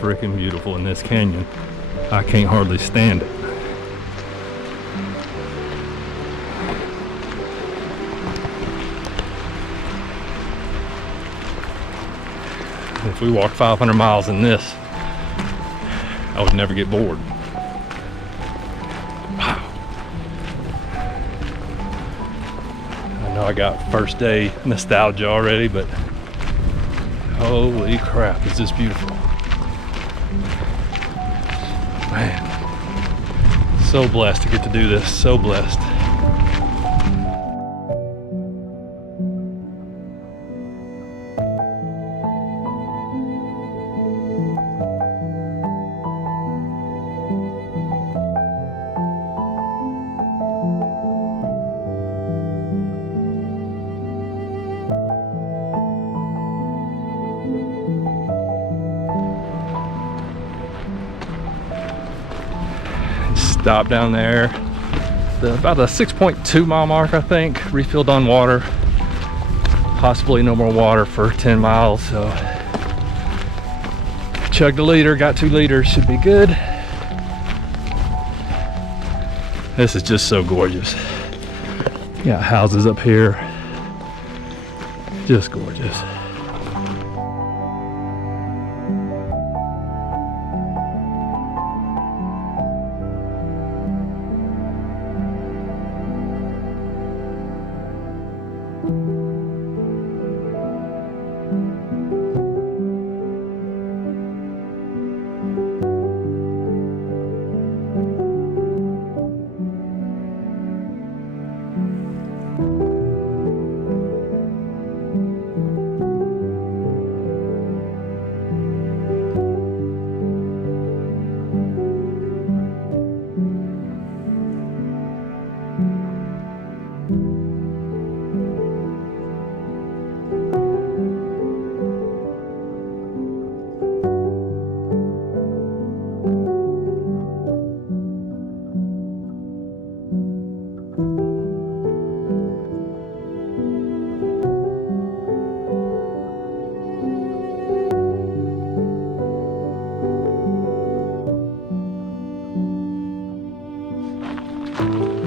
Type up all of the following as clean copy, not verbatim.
freaking beautiful in this canyon. I can't hardly stand it. If we walked 500 miles in this, I would never get bored. Wow. I know I got first day nostalgia already, but holy crap, is this beautiful. Man, so blessed to get to do this, so blessed. Stop down there, about the 6.2 mile mark, I think. Refilled on water, possibly no more water for 10 miles. So chugged a liter, got 2 liters, should be good. This is just so gorgeous. Got houses up here, just gorgeous.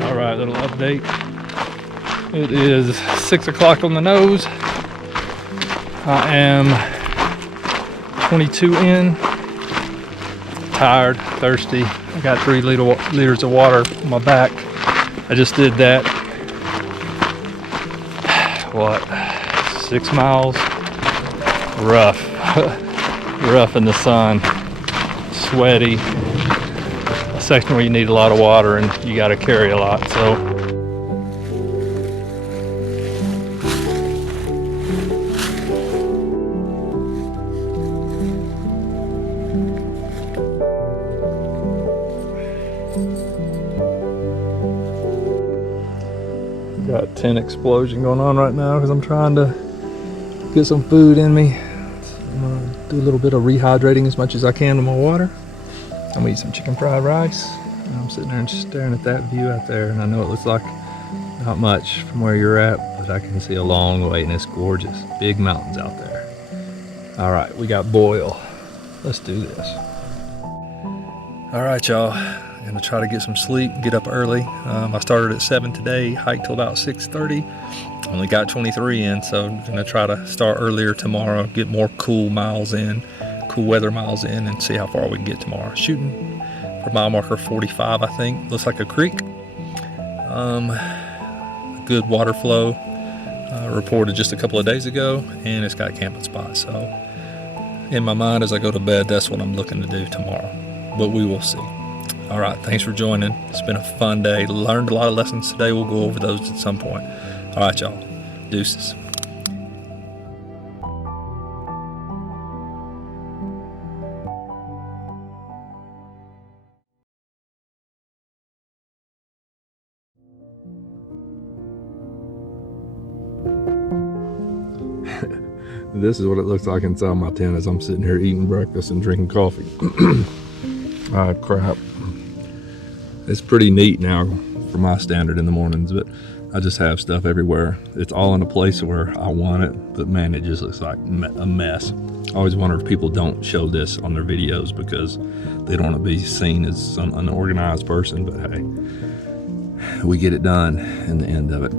Alright, little update. It is 6 o'clock on the nose. I am 22 in. Tired, thirsty. I got 3 liters of water on my back. I just did that. What? 6 miles? Rough. Rough in the sun. Sweaty. Section where you need a lot of water and you got to carry a lot, so got 10 explosion going on right now because I'm trying to get some food in me. I'm gonna do a little bit of rehydrating as much as I can with my water. I'm gonna eat some chicken fried rice. And I'm sitting there and staring at that view out there, and I know it looks like not much from where you're at, but I can see a long way and it's gorgeous. Big mountains out there. All right, we got boil. Let's do this. All right, y'all. I'm gonna try to get some sleep, get up early. I started at 7 today, hiked till about 6:30. Only got 23 in, so I'm gonna try to start earlier tomorrow, get more cool miles in. Cool weather miles in, and see how far we can get tomorrow. Shooting for mile marker 45, I think. Looks like a creek. Good water flow reported just a couple of days ago, and it's got camping spots. So in my mind as I go to bed, that's what I'm looking to do tomorrow, but we will see. All right, thanks for joining. It's been a fun day. Learned a lot of lessons today. We'll go over those at some point. All right, y'all. Deuces. This is what it looks like inside my tent as I'm sitting here eating breakfast and drinking coffee. Ah, crap. It's pretty neat now for my standard in the mornings, but I just have stuff everywhere. It's all in a place where I want it, but man, it just looks like a mess. I always wonder if people don't show this on their videos because they don't want to be seen as some unorganized person, but hey, we get it done in the end of it.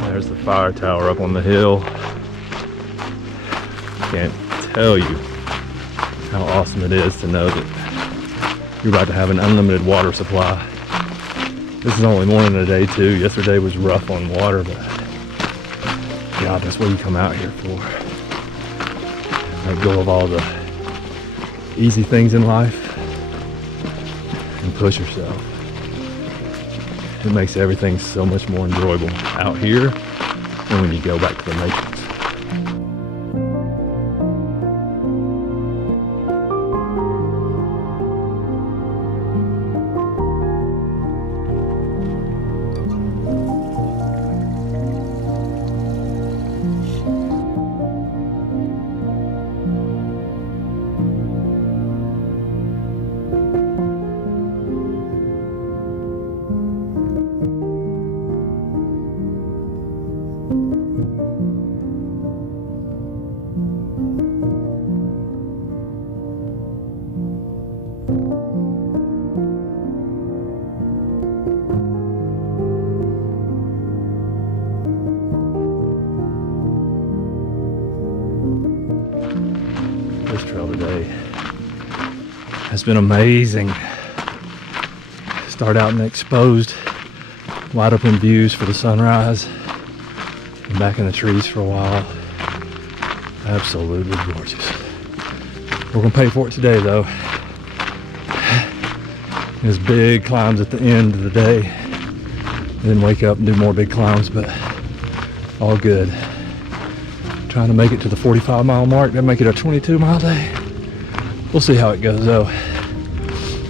There's the fire tower up on the hill. Can't tell you how awesome it is to know that you're about to have an unlimited water supply. This is only morning of day 2. Yesterday was rough on water, but God, that's what you come out here for. Let go of all the easy things in life and push yourself. It makes everything so much more enjoyable out here than when you go back to the matrix. This trail today has been amazing. Start out in the exposed, wide open views for the sunrise, and back in the trees for a while. Absolutely gorgeous. We're gonna pay for it today though. There's big climbs at the end of the day, and then wake up and do more big climbs, but all good. Trying to make it to the 45-mile mark, then make it a 22-mile day. We'll see how it goes though.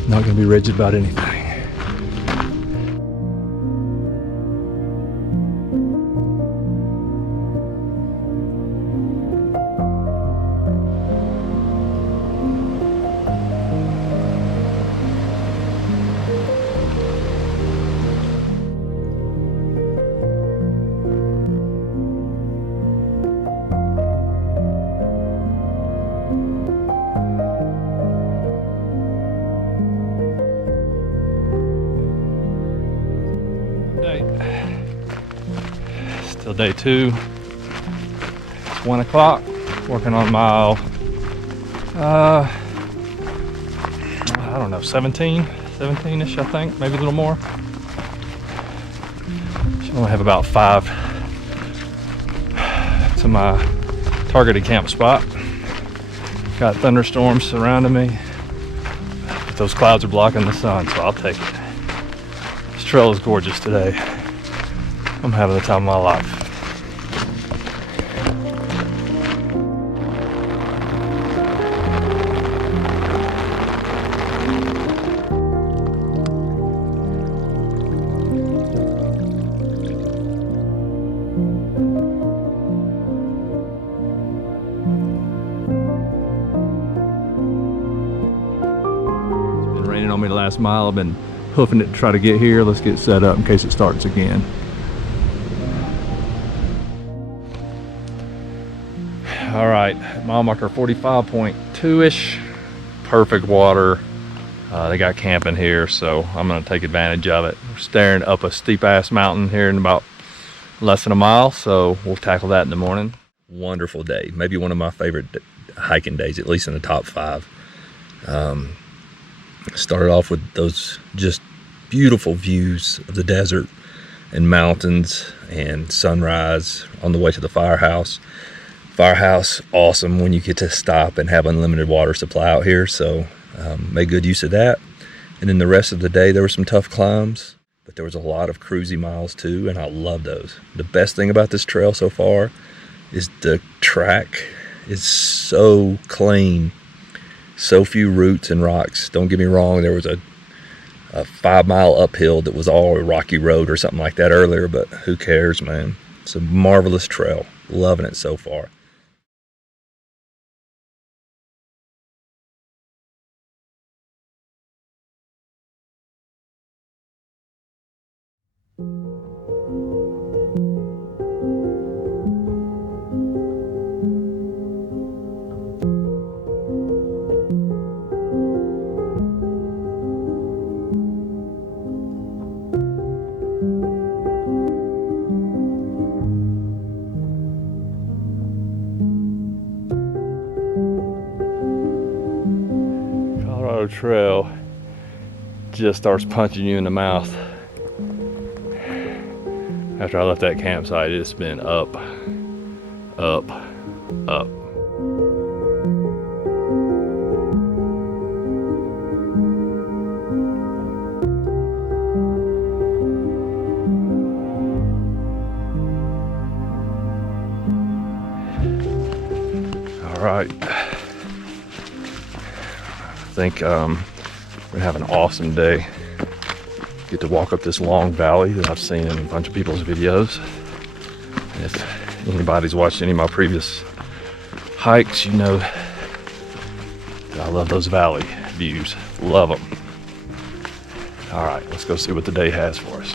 Not gonna be rigid about anything. Still day 2. It's 1 o'clock. Working on mile, I don't know, 17-ish, I think, maybe a little more. Should only have about 5 to my targeted camp spot. Got thunderstorms surrounding me, but those clouds are blocking the sun, so I'll take it. This trail is gorgeous today. I'm having the time of my life. It's been raining on me the last mile. I've been hoofing it to try to get here. Let's get set up in case it starts again. All right, mile marker 45.2-ish. Perfect water. They got camping here, so I'm gonna take advantage of it. We're staring up a steep ass mountain here in about less than a mile, so we'll tackle that in the morning. Wonderful day, maybe one of my favorite hiking days, at least in the top 5. Started off with those just beautiful views of the desert and mountains and sunrise on the way to the firehouse. Firehouse, awesome when you get to stop and have unlimited water supply out here, so made good use of that. And then the rest of the day there were some tough climbs, but there was a lot of cruisy miles too, and I love those. The best thing about this trail so far is the track is so clean, so few roots and rocks. Don't get me wrong, there was a 5-mile uphill that was all a rocky road or something like that earlier, but who cares, man? It's a marvelous trail. Loving it so far. Trail just starts punching you in the mouth. After I left that campsite, it's been up, up, up. All right. I think we're gonna have an awesome day. Get to walk up this long valley that I've seen in a bunch of people's videos. And if anybody's watched any of my previous hikes, you know that I love those valley views. Love them. All right, let's go see what the day has for us.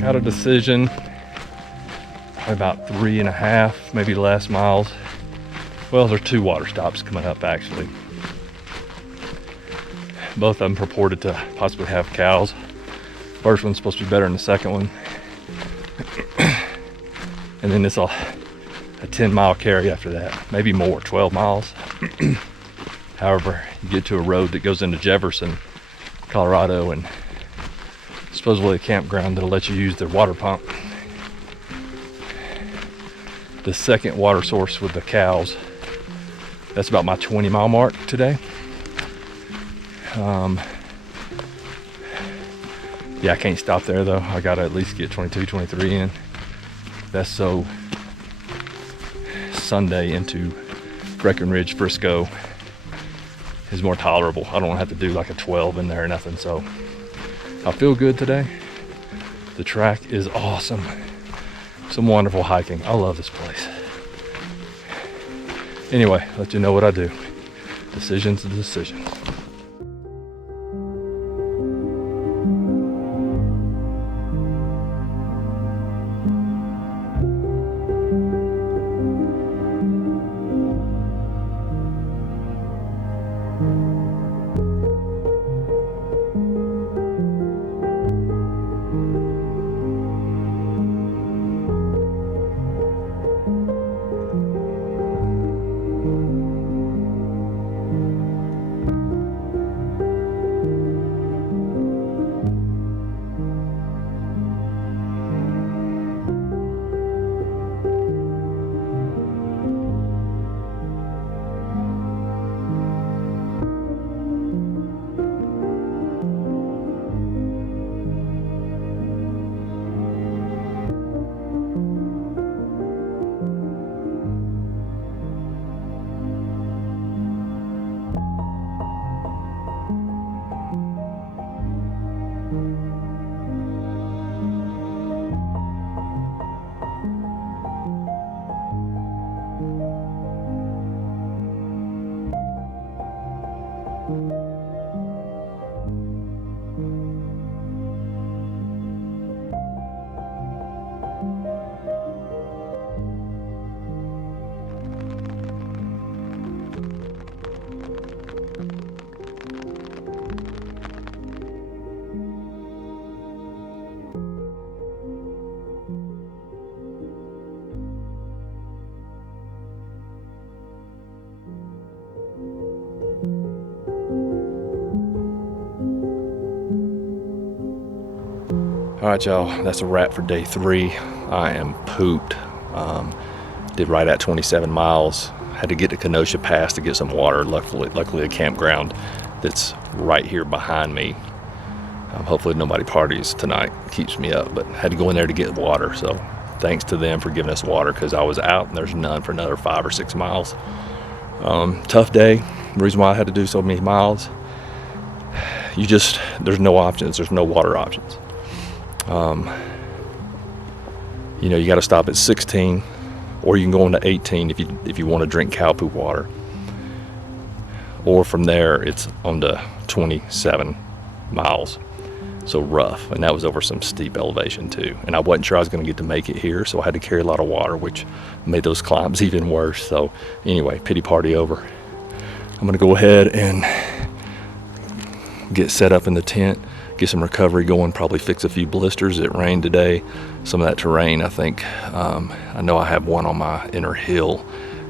Got a decision, about 3.5, maybe less miles. Well, there are 2 water stops coming up actually. Both of them purported to possibly have cows. First one's supposed to be better than the second one. And then it's a 10-mile carry after that, maybe more, 12 miles. However, you get to a road that goes into Jefferson, Colorado, and supposedly a campground that'll let you use their water pump. The second water source with the cows, that's about my 20-mile mark today. Yeah, I can't stop there though. I gotta at least get 22, 23 in. That's so Sunday into Breckenridge, Frisco is more tolerable. I don't have to do like a 12 in there or nothing, so I feel good today. The track is awesome. Some wonderful hiking. I love this place. Anyway, let you know what I do. Decision's a decision. All right, y'all, that's a wrap for day 3. I am pooped. Did right at 27 miles. Had to get to Kenosha Pass to get some water. Luckily a campground that's right here behind me. Hopefully nobody parties tonight, keeps me up, but had to go in there to get water. So thanks to them for giving us water, because I was out and there's none for another 5 or 6 miles. Tough day. The reason why I had to do so many miles, there's no options. There's no water options. You got to stop at 16, or you can go into 18 if you want to drink cow poop water. Or from there, it's on to 27 miles. So rough, and that was over some steep elevation too. And I wasn't sure I was going to get to make it here, so I had to carry a lot of water, which made those climbs even worse. So anyway, pity party over. I'm going to go ahead and get set up in the tent, get some recovery going, probably fix a few blisters. It rained today. Some of that terrain, I think, I know I have one on my inner heel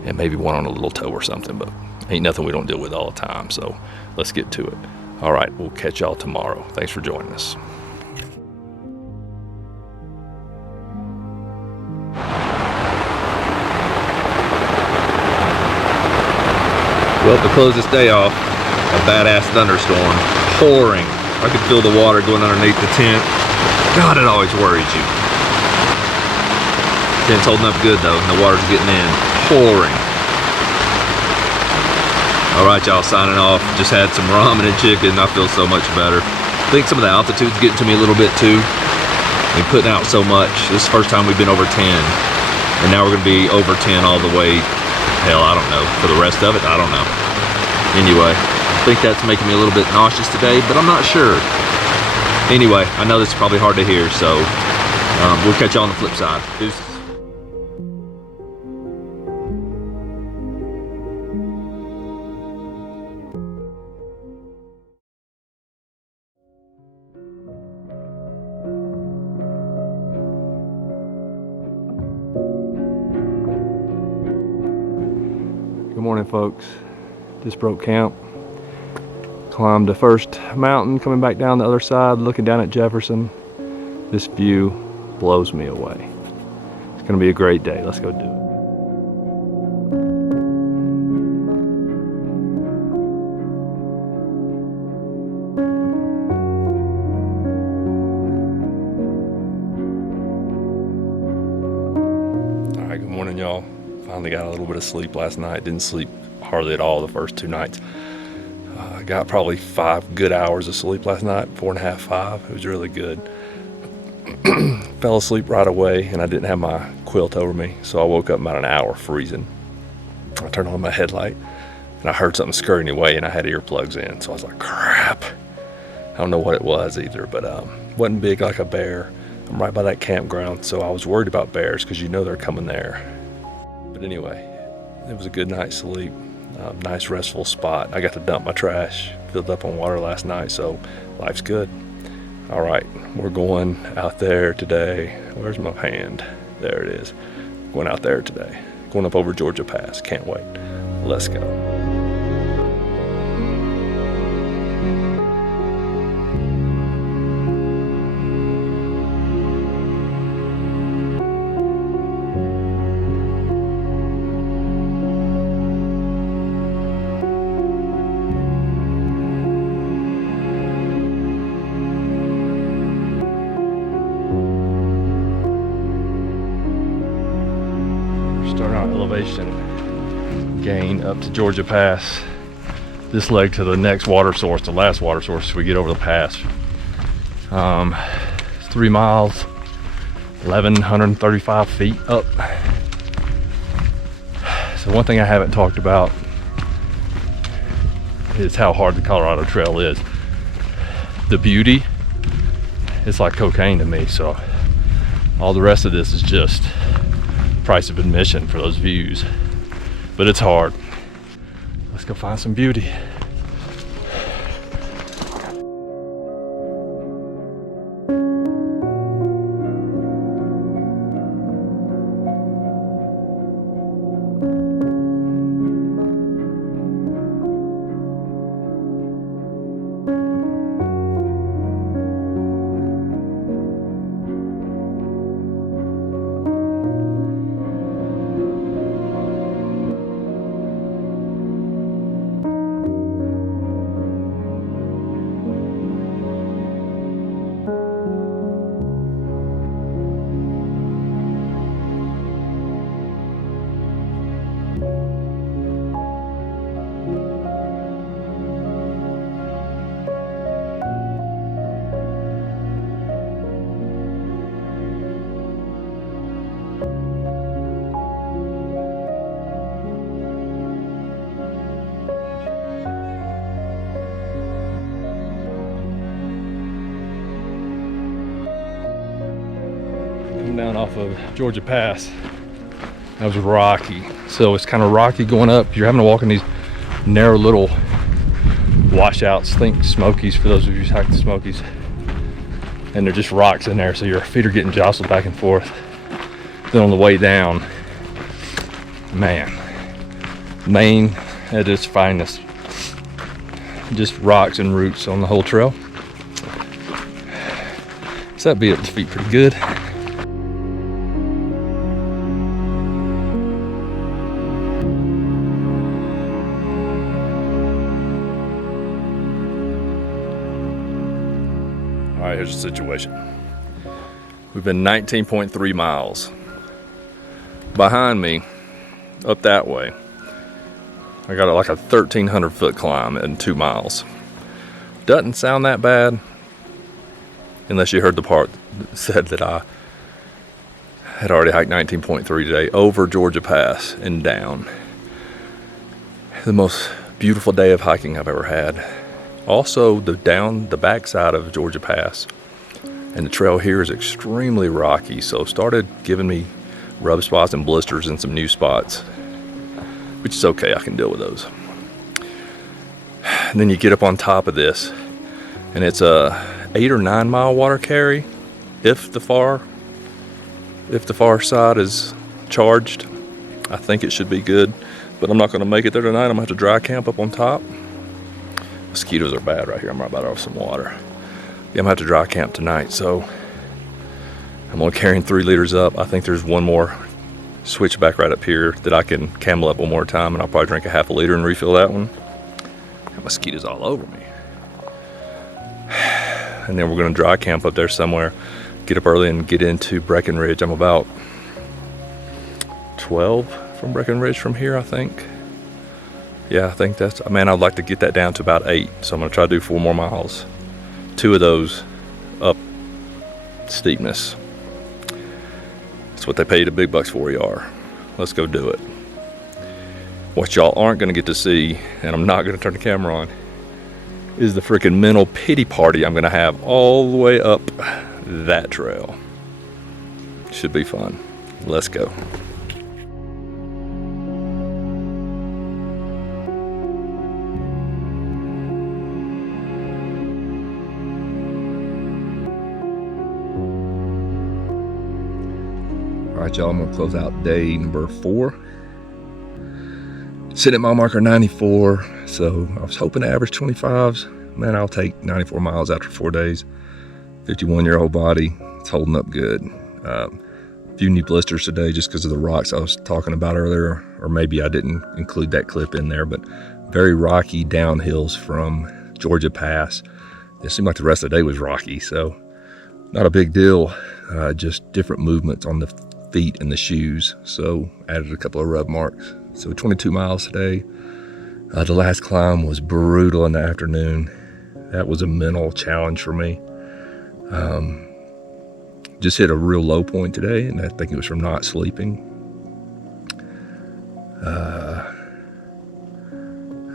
and maybe one on a little toe or something, but ain't nothing we don't deal with all the time. So let's get to it. All right, we'll catch y'all tomorrow. Thanks for joining us. Well, to close this day off, a badass thunderstorm, pouring. I could feel the water going underneath the tent. God, it always worries you. Tent's holding up good though, and the water's getting in, pouring. All right, y'all, signing off. Just had some ramen and chicken. I feel so much better. I think some of the altitude's getting to me a little bit too. Been putting out so much. This is the first time we've been over 10. And now we're gonna be over 10 all the way, hell, I don't know. For the rest of it, I don't know. Anyway, I think that's making me a little bit nauseous today, but I'm not sure. Anyway, I know this is probably hard to hear, so we'll catch y'all on the flip side. Deuces. Good morning, folks. Just broke camp. Climbed the first mountain, coming back down the other side, looking down at Jefferson. This view blows me away. It's gonna be a great day. Let's go do it. All right, good morning, y'all. Finally got a little bit of sleep last night. Didn't sleep hardly at all the first 2 nights. Got probably 5 good hours of sleep last night, 4.5, 5. It was really good. Fell asleep right away, and I didn't have my quilt over me, so I woke up about an hour freezing. I turned on my headlight, and I heard something scurrying away, and I had earplugs in, so I was like, crap. I don't know what it was either, but wasn't big like a bear. I'm right by that campground, so I was worried about bears because they're coming there. But anyway, it was a good night's sleep. Nice restful spot. I got to dump my trash, filled up on water last night, so life's good. All right, we're going out there today. Where's my hand? There it is. Going out there today. Going up over Georgia Pass. Can't wait. Let's go. Starting our elevation gain up to Georgia Pass. This leg to the next water source, the last water source we get over the pass. It's 3 miles, 1,135 feet up. So one thing I haven't talked about is how hard the Colorado Trail is. The beauty, it's like cocaine to me, so all the rest of this is just price of admission for those views, but it's hard. Let's go find some beauty. Coming down off of Georgia Pass. That was rocky. So it's kind of rocky going up. You're having to walk in these narrow little washouts. Think Smokies for those of you who hike the Smokies. And they're just rocks in there, so your feet are getting jostled back and forth. Then on the way down, man, Maine at its finest. Just rocks and roots on the whole trail. So that'd be able to feet pretty good. All right, here's the situation. We've been 19.3 miles. Behind me, up that way, I got like a 1,300 foot climb in 2 miles. Doesn't sound that bad, unless you heard the part that said that I had already hiked 19.3 today over Georgia Pass and down. The most beautiful day of hiking I've ever had. Also, down the backside of Georgia Pass, and the trail here is extremely rocky, so started giving me rub spots and blisters in some new spots, which is okay, I can deal with those. And then you get up on top of this, and it's a 8 or 9 mile water carry if the far side is charged. I think it should be good, but I'm not going to make it there tonight. I'm gonna have to dry camp up on top. Mosquitoes are bad right here. I'm right about off some water. Yeah, I'm gonna have to dry camp tonight, so I'm only carrying 3 liters up. I think there's one more switch back right up here that I can camel up one more time, and I'll probably drink a half a liter and refill that one. Got mosquitoes all over me. And then we're gonna dry camp up there somewhere, get up early and get into Breckenridge. I'm about 12 from Breckenridge from here, I think. Yeah, I think that's, man, I'd like to get that down to about 8. So I'm gonna try to do 4 more miles. 2 of those up steepness. That's what they pay you the big bucks for, you are. Let's go do it. What y'all aren't gonna get to see, and I'm not gonna turn the camera on, is the freaking mental pity party I'm gonna have all the way up that trail. Should be fun. Let's go. All right, y'all, I'm gonna close out day number 4. Sitting at mile marker 94, so I was hoping to average 25s. Man, I'll take 94 miles after 4 days. 51-year-old body, it's holding up good. A few new blisters today just because of the rocks I was talking about earlier, or maybe I didn't include that clip in there, but very rocky downhills from Georgia Pass. It seemed like the rest of the day was rocky, so not a big deal, just different movements on the feet and the shoes, so added a couple of rub marks. So 22 miles today. The last climb was brutal in the afternoon. That was a mental challenge for me. Just hit a real low point today, and I think it was from not sleeping. I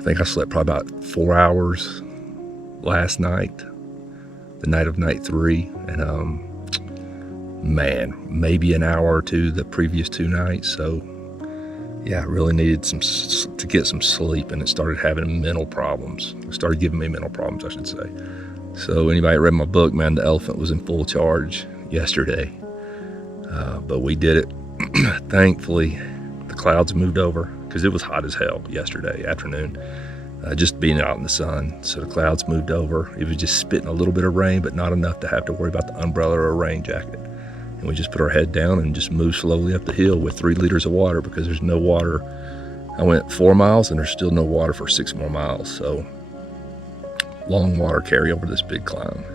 think I slept probably about 4 hours last night, the night of night 3, and man, maybe an hour or 2 the previous 2 nights. So yeah, I really needed to get some sleep, and it started having mental problems. It started giving me mental problems, I should say. So anybody that read my book, man, the elephant was in full charge yesterday. But we did it. Thankfully, the clouds moved over because it was hot as hell yesterday afternoon. Just being out in the sun. So the clouds moved over. It was just spitting a little bit of rain, but not enough to have to worry about the umbrella or a rain jacket. And we just put our head down and just moved slowly up the hill with 3 liters of water because there's no water. I went 4 miles and there's still no water for 6 more miles. So long water carry over this big climb.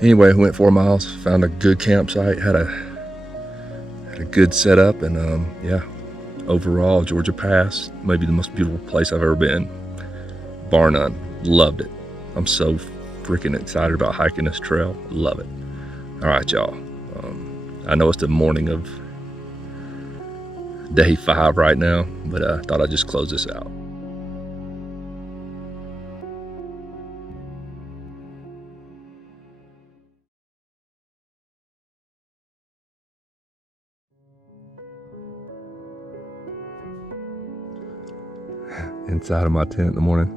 Anyway, I went 4 miles, found a good campsite, had a good setup, and yeah, overall Georgia Pass, maybe the most beautiful place I've ever been, bar none. Loved it. I'm so freaking excited about hiking this trail. Love it. All right, y'all. I know it's the morning of day 5 right now, but I thought I'd just close this out. inside of my tent in the morning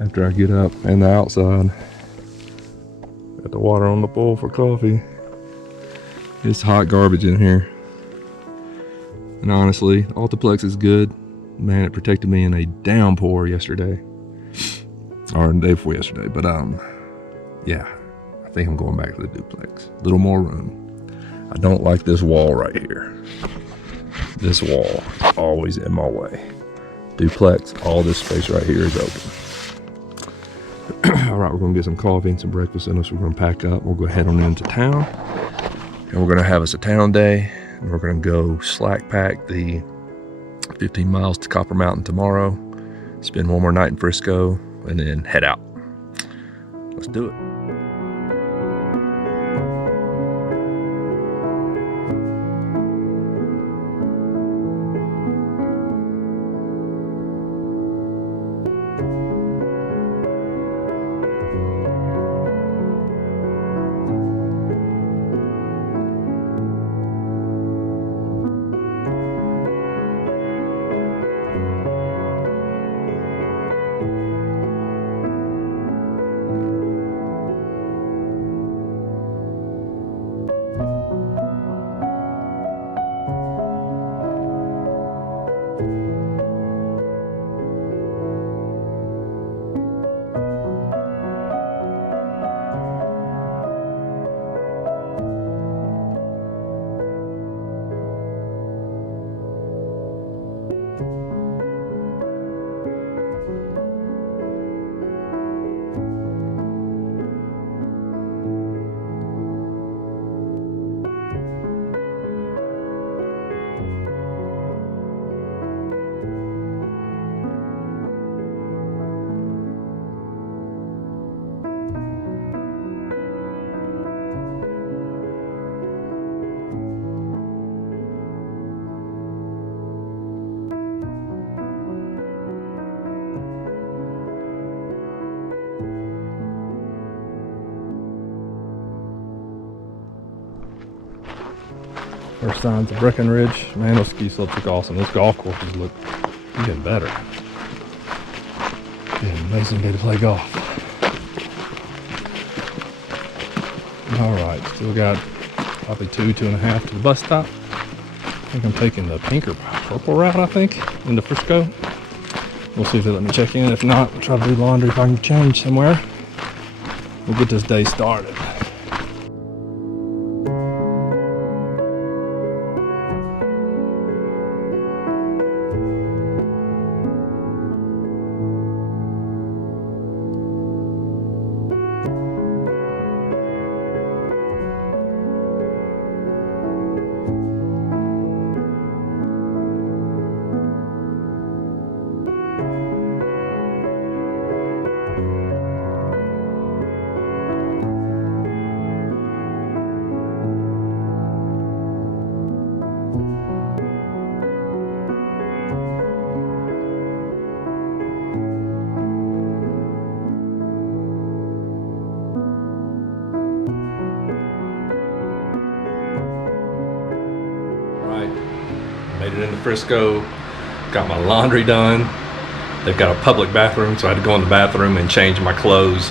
after I get up, and the outside. Got the water on the bowl for coffee. It's hot garbage in here. And honestly, Altaplex is good. Man, it protected me in a downpour yesterday. Or the day before yesterday. But yeah, I think I'm going back to the duplex. A little more room. I don't like this wall right here. This wall is always in my way. Duplex, all this space right here is open. All right, we're gonna get some coffee and some breakfast in us. We're gonna pack up. We'll go head on into town. And we're gonna have us a town day. And we're gonna go slack pack the 15 miles to Copper Mountain tomorrow. Spend one more night in Frisco and then head out. Let's do it. First signs of Breckenridge. Man, those ski slopes look awesome. Those golf courses look even better. Be an amazing day to play golf. Alright, still got probably 2.5 to the bus stop. I think I'm taking the pink or purple route, I think, into Frisco. We'll see if they let me check in. If not, we'll try to do laundry if I can change somewhere. We'll get this day started. Made it into Frisco, got my laundry done. They've got a public bathroom, so I had to go in the bathroom and change my clothes.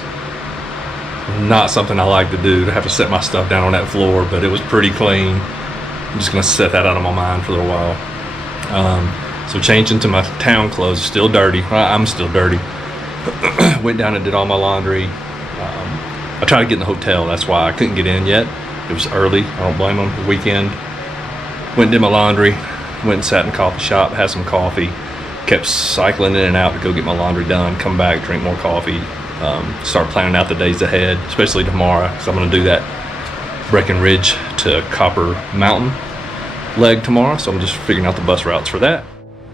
Not something I like to do, to have to set my stuff down on that floor, but it was pretty clean. I'm just gonna set that out of my mind for a little while. So changed into my town clothes, still dirty. I'm still dirty. Went down and did all my laundry. I tried to get in the hotel, that's why I couldn't get in yet. It was early, I don't blame them, the weekend. Went and did my laundry. Went and sat in a coffee shop, had some coffee, kept cycling in and out to go get my laundry done, come back, drink more coffee, start planning out the days ahead, especially tomorrow, because I'm going to do that Breckenridge to Copper Mountain leg tomorrow, so I'm just figuring out the bus routes for that.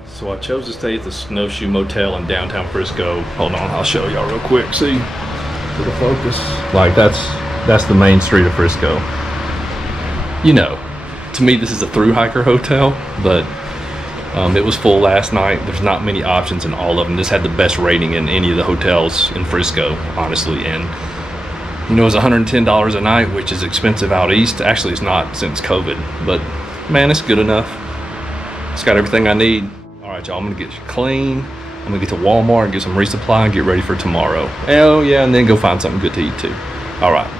So I chose to stay at the Snowshoe Motel in downtown Frisco. Hold on, I'll show y'all real quick, see, for the focus. Like that's the main street of Frisco. You know, to me, this is a thru-hiker hotel, but it was full last night. There's not many options in all of them. This had the best rating in any of the hotels in Frisco, honestly. And you know, it was $110 a night, which is expensive out east. Actually, it's not since COVID, but man, it's good enough. It's got everything I need. All right, y'all, I'm gonna get clean. I'm gonna get to Walmart, get some resupply, and get ready for tomorrow. Oh yeah, and then go find something good to eat too. All right,